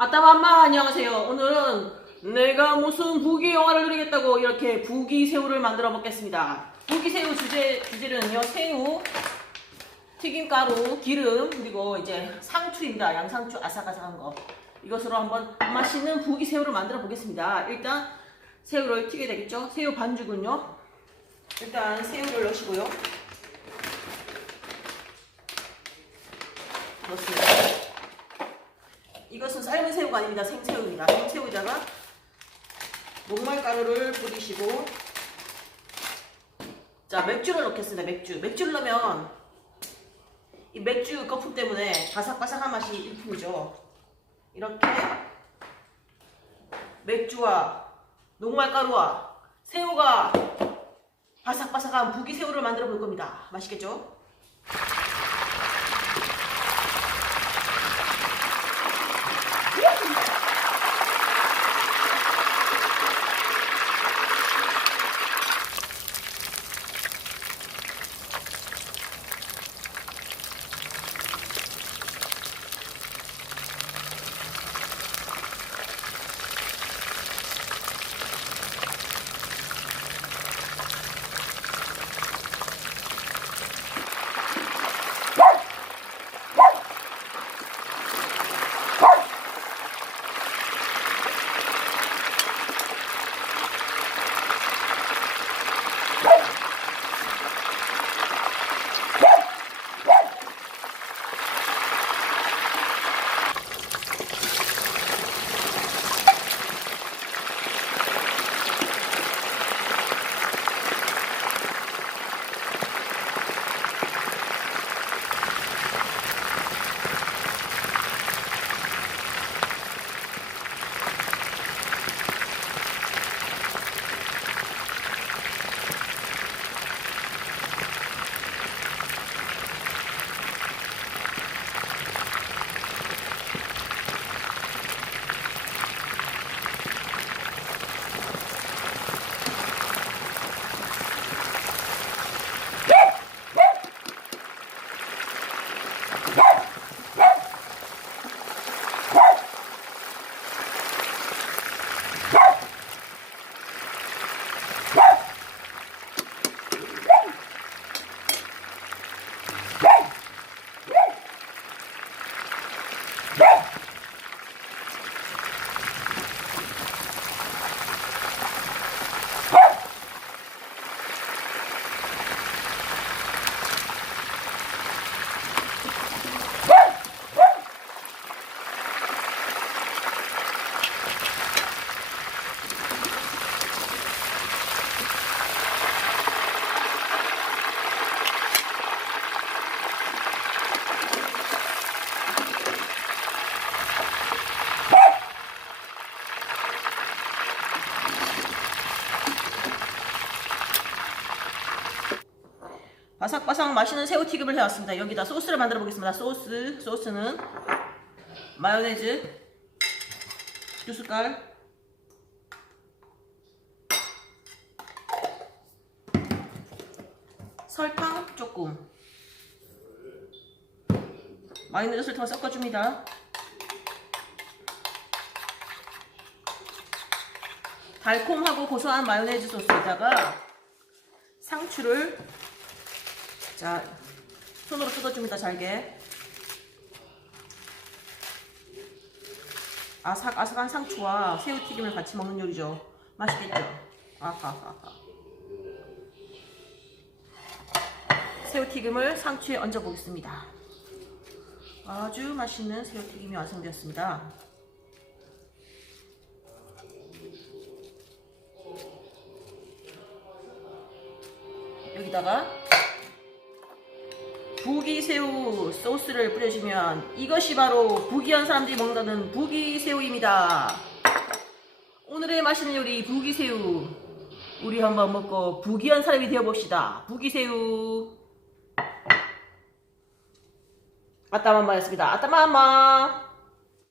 아따맘마 안녕하세요. 오늘은 내가 무슨 부기 영화를 그리겠다고 이렇게 부기 새우를 만들어 먹겠습니다. 부기 새우 주제 주제는요 새우, 튀김가루, 기름 그리고 이제 상추입니다. 양상추 아삭아삭한 거. 이것으로 한번 맛있는 부기 새우를 만들어 보겠습니다. 일단 새우를 튀겨야 되겠죠? 새우 반죽은요. 일단 새우를 넣으시고요. 넣습니다. 이것은 삶은 새우가 아닙니다. 생새우입니다. 생새우에다가 녹말가루를 뿌리시고 자 맥주를 넣겠습니다. 맥주. 맥주를 넣으면 이 맥주 거품 때문에 바삭바삭한 맛이 일품이죠. 이렇게 맥주와 녹말가루와 새우가 바삭바삭한 부기 새우를 만들어 볼 겁니다. 맛있겠죠? 바삭바삭 맛있는 새우 튀김을 해왔습니다. 여기다 소스를 만들어 보겠습니다. 소스, 소스는 마요네즈 두 숟갈, 설탕 조금, 마요네즈 설탕을 섞어줍니다. 달콤하고 고소한 마요네즈 소스에다가 상추를 자, 손으로 뜯어줍니다, 잘게. 아삭아삭한 상추와 새우튀김을 같이 먹는 요리죠. 맛있겠죠? 아까, 아까. 새우튀김을 상추에 얹어 보겠습니다. 아주 맛있는 새우튀김이 완성되었습니다. 여기다가 부기새우 소스를 뿌려주면 이것이 바로 부기한 사람들이 먹는다는 부기새우입니다. 오늘의 맛있는 요리 부기새우. 우리 한번 먹고 부기한 사람이 되어봅시다. 부기새우. 아따맘마였습니다. 아따맘마.